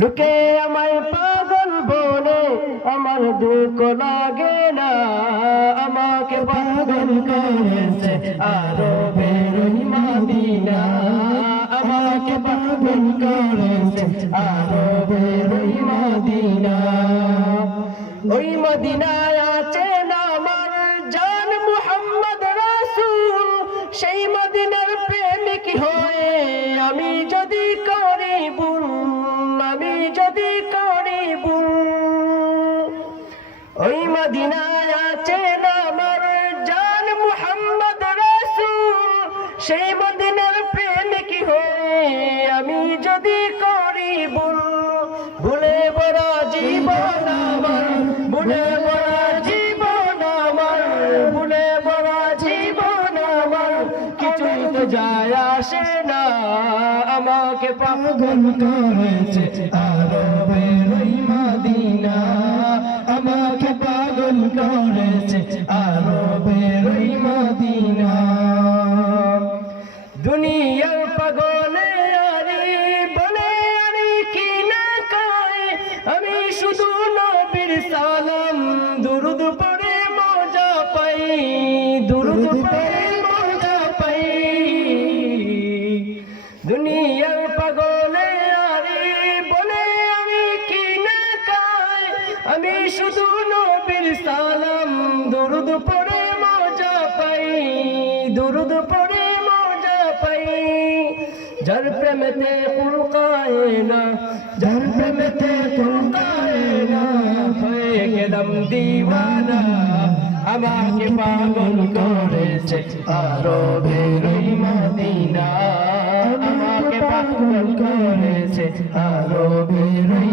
লোকে আমায় পাগল বলে আমার দুঃখ লাগে না। আমাকে পাগল করেছে আরও বেরোই মাদিনা। আমাকে পাগল করেছে আরও বেরোই মাদিনা। ওই মদিনায় আছে না আমার জান মুহাম্মদ রাসূল। সেই মদিনার প্রেমিক হয়ে আমি যদি করি যদি করিব ওই মদিনায় আছে আমার জান মুহাম্মদ রাসূল, সেই মদিনার প্রেম কি হয়ে? আমি যদি করি ভুল যায় আসে না। আমাকে পাগল করেছে আরও বেরোই মাদিনা। আমাকে পাগল করেছে আরও মাদিনা। দুনিয়ার পাগলে আরে বলে আরে কি না কয় আমি শুধু নবীর সালাম দুরুদ পড়ে মজা পাই। দুরুদ পড়ে শুধু নবীর সালাম। দুরুদ পড়ে, মজা পাই। দুরুদ পড়ে, মজা পাই। যার প্রেমেতে কুলকায় না যার প্রেমেতে কুলকায় না হয়ে গেলাম দিওয়ানা। আমাকে পাগল করেছে আরও বেরোই মদিনা। আমাকে পাগল করেছে আরও বেরোই